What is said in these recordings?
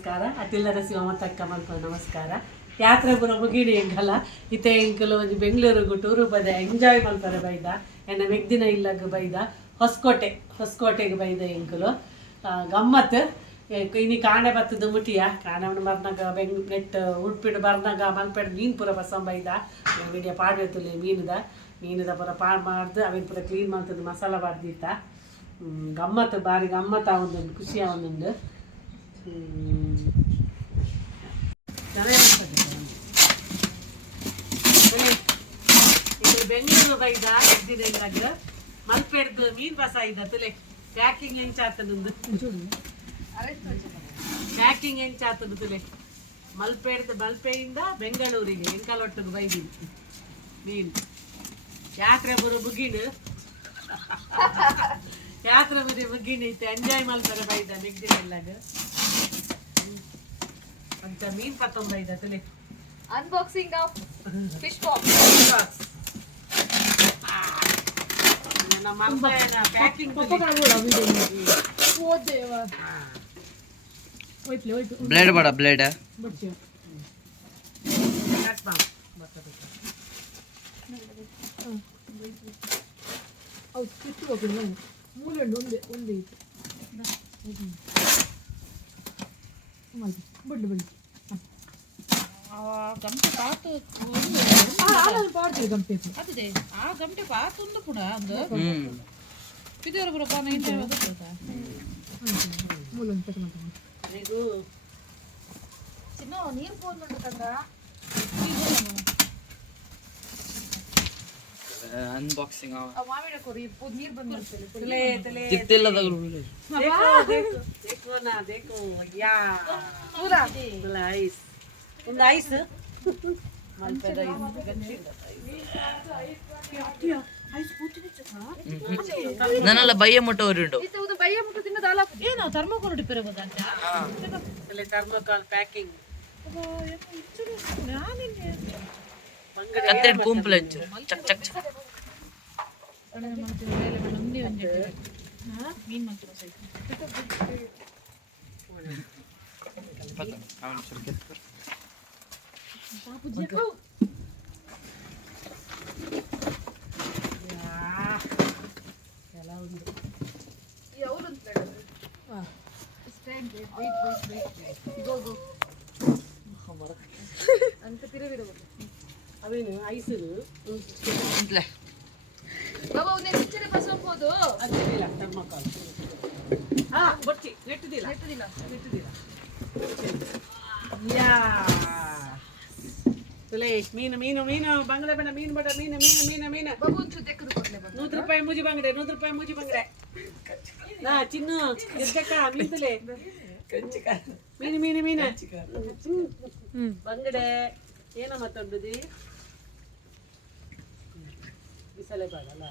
ನಮಸ್ಕಾರ. ಅತಿಲ್ಲದ ಶಿವ ಮತ್ತಕ್ಕ ಮಲ್ಪ ನಮಸ್ಕಾರ. ಯಾತ್ರೆ ಪುರ ಮುಗಿಡಿ ಎಂಕಲ ಇತ್ತೆ ಎಂಕಲು ಒಂದು ಬೆಂಗಳೂರಿಗೂ ಟೂರು ಬದ ಎಂಜಾಯ್ ಮಲ್ಪರೆ ಬೈದ. ಎನ್ನ ಮೆಗ್ದಿನ ಇಲ್ಲಗ ಬೈದ. ಹೊಸಕೋಟೆ, ಹೊಸಕೋಟೆಗೆ ಬೈದ ಎಂಕಲು ಗಮ್ಮತ್. ಇನಿ ಕಾಣೆ ಬತ್ತದ ಮುಟಿಯ. ಕಾಣೆ ಬರ್ನಾಗ ಬೆಂಗ್ ನೆಟ್ ಉಡ್ಪಿಡ್ ಬರ್ನಾಗ ಮಲ್ಪೆಡ್ ಮೀನು ಪೂರ ಬಸಂ ಬೈದ. ವಿಡಿಯೋ ಪಾಡ್ಬೇತುಲಿ ಮೀನದ. ಮೀನದ ಪೂರ ಪಾಡ್ ಮಾಡ್ದು, ಅವಿನ ಪೂರ ಕ್ಲೀನ್ ಮಾಡ್ತದ ಮಸಾಲ ಬರ್ದಿತ್ತ. ಗಮ್ಮತ್ ಬಾರಿ ಗಮ್ಮತ್ ಆವೊಂದುಂಡು ಖುಷಿ ಆವೊಂದುಂಡು ಬೆಂಗಳೂರು ಬೈದ ಇದ್ದಿದ್ದಾಗ ಮಲ್ಪೆಡ್ದು ಮೀನ್ ಬಸ ಇದ್ದ ತುಲೆ. Packing ಹೆಂಚಾತನಂದು packing ಹೆಂಚಾತದು ತುಲೆ? ಮಲ್ಪೆಡ್ದು ಮಲ್ಪೆಯಿಂದ ಬೆಂಗಳೂರಿಗೆ ಎಂಕಲೊಟ್ಟಿಗೆ ಬೈದಿನಿ. ಮೀನು. ಯಾತ್ರೆ ಬರು ಬುಗಿಡು ಯಾತ್ರೆ ಬರೀ ಬುಗಿನ ಐತೆ ಎಂಜಾಯ್ ಮಲ್ಪರೆ ಬೈದ ನೆಗ್ದಿನೆಲ್ಲಾಗ ಅಂತ ಮೀನ್ ಪತ್ತೊಂಬೈದ ತುಲೆ ಅನ್ಬಾಕ್ಸಿಂಗ್ ಆಫ್ ಫಿಶ್ ಪಾಪ್ ನಮ್ಮ ಅಮ್ಮನ ಪ್ಯಾಕಿಂಗ್ ಬ್ಲೇಡ್ ಬೇಡ ಬ್ಲೇಡ್ ಮೂಲೆಂಡು ಒಂದೇ ಒಂದೇ ಇತ್ತು ಬಡ್ಡು ಬಡ್ಡು ಗಂಟೆ ಪಾತು ಪಾಡ್ತೀವಿ ಗಂಪೆ ಅದೇ ಆ ಗಂಟೆ ಪಾತು ಉಂದು ಕೂಡ ಅಂದು ಹ್ಮ್ ಪಿದೂರು ಬರೋ ಬಾನ ಇಂಟ ಮೂಲ ಒಂದು ಕಟ್ ಮಾಡ್ತಾನೆ ಇದು ಚಿನ್ನ ನೀರು ಫೋನ್ ಮಾಡ್ಬೇಕಂದ್ರ ಅನ್ಬಾಕ್ಸಿಂಗ್ ಆ ಮಾವಿನ இந்த ஐஸ் ನನ್ನೆಲ್ಲ ಬಯ್ಯ ಮುಟ್ಟ ಅವರುಂಡು ಬಯ್ಯ ಮುಟ್ಟ ತಿನ್ನೋದಲ್ಲ ಏನು ಥರ್ಮೋಕೋಲ್ ಡಿಪೇರ್ ಹೋಗೋದಂತ ಥರ್ಮೋಕಾಲ್ ಪ್ಯಾಕಿಂಗ್ ಕತ್ತೆ ಕೂಂಪಲ ಹಂಚು ಚಕ್ ಚಕ್ ಚಕ್ ಮೀನ್ ಮಾಡ್ತೀರ ಸೈಕಲ್ ಸೈಟ್ ಅಂತ ತಿರುಗಿಡಬಹುದು ಅವೇನು ಐಸ್ ಇಂತ್ಲೆ. ಬಾಬಾ ಒಂದೇ ಪಿಕ್ಚರ್ ಬಸ್ಸೋಗ್ಬೋದು ಅದಿಲ್ಲ ಥರ್ಮೋಕಾಲ್ ಹಾ ಬಟ್ಟಿ ನೆಟ್ಟದಿಲ್ಲ ನೆಟ್ಟದಿಲ್ಲ ನೆಟ್ಟದಿಲ್ಲ ಯಾ ತಲೆ ಮೀನು ಮೀನು ಮೀನು ಬಂಗಡೆ ಬೇಡ ಮೀನು ಬೇಡ ಮೀನು ಮೀನು ಮೀನು ಮೀನು. ನೂರು ರೂಪಾಯಿ ಮುಜಿ ಬಂಗಡೆ ನೂರು ರೂಪಾಯಿ ಮುಜಿ ಬಂಗಡೆ. ನಾ ಚಿನ್ನು ಎದ್ದಕ್ಕ ಮೀನ್ತಲೆ ಮೀನು ಮೀನು ಮೀನು. ಬಂಗಡೆ. ಏನೋ ಮತ್ತೊಂದು ಬಿಸಲೆ ಬಾಡಲ್ಲ.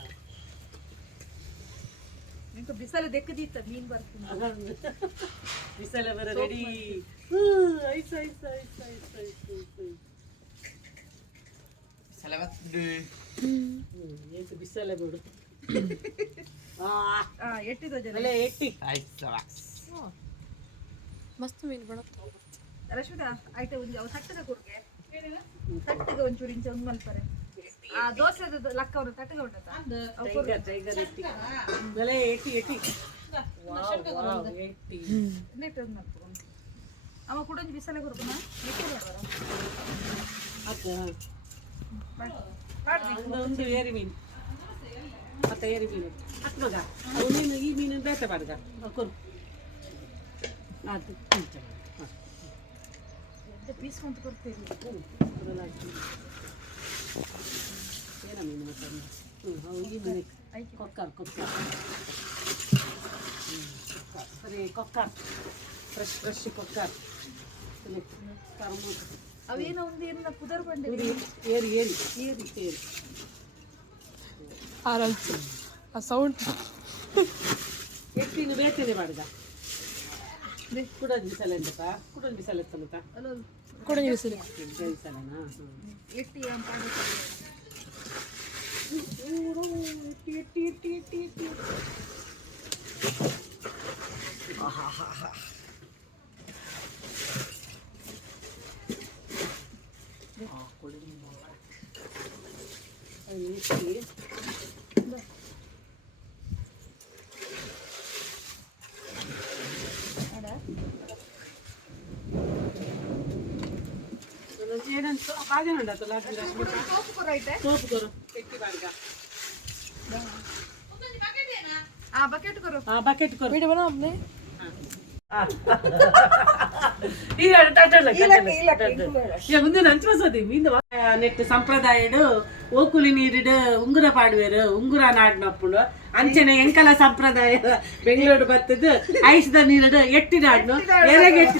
ನಿಂಗೆ ಬಿಸಲೆ ದೆಕ್ಕದಿತ್ತ ಮೀನ್ ಬರ್ತೀನಿ. ಬಿಸಲೆ ಬರ ready. Ice ice ice ice ice ice ಏನು ಬಿಸಲೆ ಬಿಡು ಎಟ್ಟಿದ ಜನ ಅಲ್ಲೇ ಎಟ್ಟಿ. ಮಸ್ತ್ ಮೀನು ಬಣ ರಶ್ಮಿತಾ ಆಯ್ತು ಒಂದು ಅವು ತಟ್ಟದ ಕೊಡ್ಗೆ. ತಟ್ಟಿಗೆ ಒಂಚೂರು ಇಂಚ ಒಂದು ಮಲ್ಪರೆ. ಆ ದೋಸೆ ಲಕ್ಕ ಅವರು ತಟ್ಟಗೆ ಉಂಟತ್ತ ಎಟ್ಟಿ. ಬೆಲೆ ಎಟ್ಟಿ ಎಟ್ಟಿ. ಎಟ್ಟಿ. ನೆಟ್ ಒಂದು ಮಲ್ಪರು ಅವ ಕೂಡ ಒಂದು ಬಿಸಲೆ ಅಕ್ಕ ಮಾಡ್ರಿ ಒಂದು ಒಂದು ಏರಿ ಮೀನು ಮತ್ತೆ ಏರಿ ಮೀನು ಹತ್ತು ಮಗ ಅವು ಮೀನು ಈ ಮೀನು ಬೇಟ ಬಾಡ್ಗ ಕೊರು ಅದು ತಿಂತ ಪೀಸ್ ಅಂತ ಕೊಡ್ತೀರಿ ಏನ ಮೀನು ಮತ್ತೆ ಹ್ಞೂ ಅವು ಈ ಮೀನು ಕೊಕ್ಕಾರ್ ಕೊಕ್ಕಾರ್ ಹ್ಮ್, ಕೊಕ್ಕಾರ್. ಸರಿ ಕೊಕ್ಕಾರ್ ಫ್ರೆಶ್ ಫ್ರೆಶ್ ಕೊಕ್ಕಾರ್ ಸರಿ, ಕರ್ಮು. ಅವೇನೋ ಒಂದು ಏನ ಕುದರ್ ಬಂಡೆ ಏರಿ ಏರಿ ಏರಿ ಏರಿ ಆರಲ್ಸು ಆ ಸೌಂಡ್ ಎಟ್ಟಿನ ಬೇತನೆ ಮಾಡಿದ? ಕುಡಂಜಿ ಸಲ ಎಂದಪ್ಪ ಕುಡಂಜಿ ಸಲ ತಮತ ಕುಡಂಜಿ ಸಲ ಕುಡಂಜಿ ಸಲನಾ ಎಟ್ಟಿ ಏನು ಪಾಡು ಎಟ್ಟಿ ಎಟ್ಟಿ ಎಟ್ಟಿ ಟಿ ಎಟ್ಟಿ ಆಹಾ ಹಾ ಹಾ. মিশিয়ে బకెట్ కరో బకెట్ కరో వీడియో బనా అప్నే ನೆಟ್ಟು ಸಂಪ್ರದಾಯ ಓಕುಲಿ ನೀರಿಡ ಉಂಗುರ ಪಾಡುವೆರು ಉಂಗುರ ನಾಡ್ನಪ್ಪುಂಡು ಅಂಚನೆ ಎಂಕಲ ಸಂಪ್ರದಾಯ ಬೆಂಗಳೂರು ಬರ್ತದ್ದು ಐಸದ ನೀರಿಡ ಎಟ್ಟಿ ನಾಡ್ನು ಎರೆಗೆ ಎಟ್ಟಿ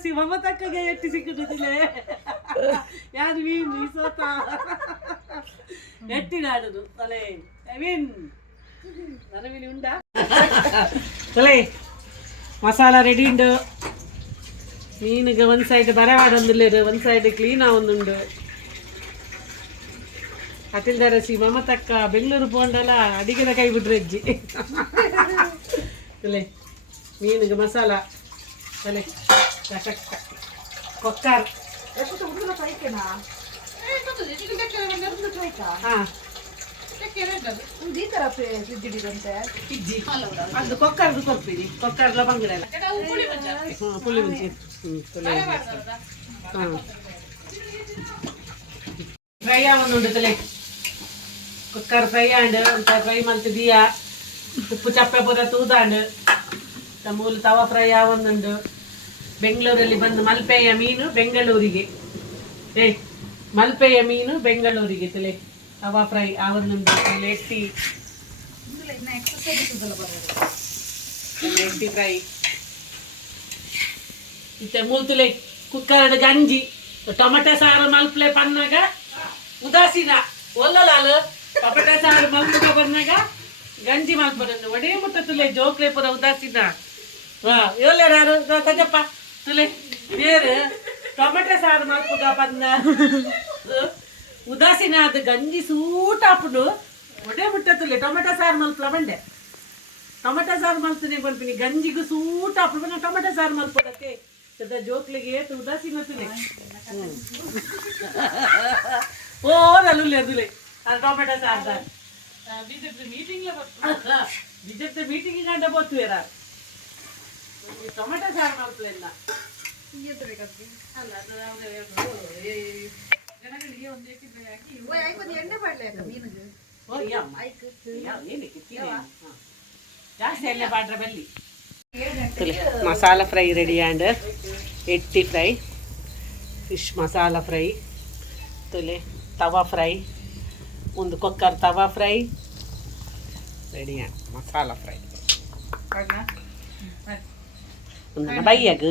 ಸಿ ಮಮತಕ್ಕಗೆ ಎಟ್ಟಿ ಸಿಕ್ಕಿದ್ದಿಲ್ಲ ಯಾರು ಮೀನು ಸೋತ ಎಟ್ಟಿ ನಾಡುದು ತಲೆ ಮೀನ್ ನರವಿಲಿ ಉಂಡ ತಲೆ ಮಸಾಲ ರೆಡಿ ಉಂಡು ಮೀನಿಗೆ ಒಂದು ಸೈಡ್ ಬರವಾಡೊಂದಿಲ್ಲೇರು ಒಂದು ಸೈಡ್ ಕ್ಲೀನ್ ಆವೊಂದುಂಡು ಅತಿಲ್ ರಸಿ ಮಮತಕ್ಕ ಬೆಂಗಳೂರು ಪೋಂಡಲ ಅಡಿಗೆದ ಕೈ ಬಿಟ್ರೆ ಅಜ್ಜಿ ತಲೆ ಮೀನಿಗೆ ಮಸಾಲ ತಲೆ ಚಕಕ್ಕ ಕೊಕ್ಕಾರ್ ಒಂದು ಈ ತರ ಫ್ರಿಜ್ ಇಡಿದಂತೆ ಇಜ್ಜಿ ಅದು ಕೊಕ್ಕರ್ದು ಕೊರ್ಪಿಡಿ ಪುಳಿ ಮುಂಚಿ. ಫ್ರೈ ತಲೆ. ಕುಕ್ಕರ್ ಫ್ರೈ ಆಂಡ್ ಅಂತ ಫ್ರೈ ಮಲ್ತಿದೀಯ ಉಪ್ಪು ಚಪ್ಪೆ ಪೂರ ತೂದಾಂಡ್. ಮೂಲು ತವ ಫ್ರೈ ಆವೊಂದುಂಡು. ಬೆಂಗಳೂರಲ್ಲಿ ಬಂದು ಮಲ್ಪೆಯ ಮೀನು ಬೆಂಗಳೂರಿಗೆ. ಏಯ್ ಮಲ್ಪೆಯ ಮೀನು ಬೆಂಗಳೂರಿಗೆ ತಲೆ ಅವಾ ಫ್ರೈ ಆವೊಂದುಂಡು ತಲೆ ಲೇಟಿ ಫ್ರೈ. ಇತ್ತೆ ಮೂತುಲೆ ಕುಕ್ಕರ್ಡ್ ಗಂಜಿ, ಟೊಮೆಟೊ ಸಾರು ಮಲ್ಪಲೆ ಪನ್ನಾಗ ಉದಾಸೀನ. ಒಲ್ಲಲಾಲು ಟೊಮೆಟೊ ಸಾರು ಮಲ್ಪಕ ಬಂದಾಗ ಗಂಜಿ ಮಲ್ಪಡನ್ನು ಒಡೆಯ ಮುಟ್ಟ ತುಲೆ ಜೋಕ್ಲೆ ಪುರ ಉದಾಸೀನ. ಹಾ ಯೋಲ್ಯಾರು ತಜಪ್ಪ ತುಲೆ, ಬೇರೆ. ಟೊಮೆಟೊ ಸಾರು ಮಲ್ಪುಗ ಬಂದ ಉದಾಸೀನ ಅದು ಗಂಜಿ ಸೂಟ್ ಹಾಪುಡು ಒಡೆ ಮುಟ್ಟ ಟೊಮೆಟೊ ಸಾರು ಮಲ್ಪಲ ಬಂಡೆ ಟೊಮೆಟೊ ಸಾರು ಮಲ್ತೀನಿ ಬಂದ್ಬಿನಿ ಗಂಜಿಗೂ ಸೂಟ ಹಾಕ್ಬಿಟ್ಟು ನಾನು ಟೊಮೆಟೊ ಸಾರು ಮಲ್ಪಡಕ್ಕೆ ಸದ ಜೋಕ್ಲಿಗೆ ಏತು ಉದಾಸೀನ ಓ ನಲ್ಲುಲೆ ಅದುಲೆ ಆ ಟೊಮೆಟೊ ಸಾರು ಸಾರು ಬಿಜೆಪಿ ಮೀಟಿಂಗ್ ಬಿಜೆಪಿ ಮೀಟಿಂಗ್ ಗಂಡ ಬೋತ್ವೇರ ಟೊಮೆಟೊ ಸಾರು ಮಲ್ಪಲೆಲ್ಲ. ಎಂತ ಬೇಕಾದ್ರೆ ಅಲ್ಲ ಅದು ಅವ್ರು ಹೇಳ್ಬೋದು. ಏ, ಜನಗಳಿಗೆ ಒಂದು ಏಟಿದ್ರೆ ಹಾಕಿ ಓಯ್ ಐಕೊಂದು ಎಣ್ಣೆ ಮಾಡ್ಲಿ ಅಕ್ಕ ಮೀನಿಗೆ ಓ ಯಮ್ಮ ಐಕ್ ಯಾವ ಏನಕ್ಕೆ ತಿನ್ನಿ? ಹಾ. ಜಾಸ್ತಿ ಎಣ್ಣೆ ಪಾಡ್ರೆ ಬಲ್ಲಿ ಮಸಾಲ ಫ್ರೈ ರೆಡಿ ಆ್ಯಂಡ್ ಎಟ್ಟಿ ಫ್ರೈ ಫಿಶ್ ಮಸಾಲ ಫ್ರೈ ತುಲೆ ತವಾ ಫ್ರೈ ಒಂದು ಕೊಕ್ಕರ್ tawa fry ready and masala fry ಒಂದು ಬೈಯಗ್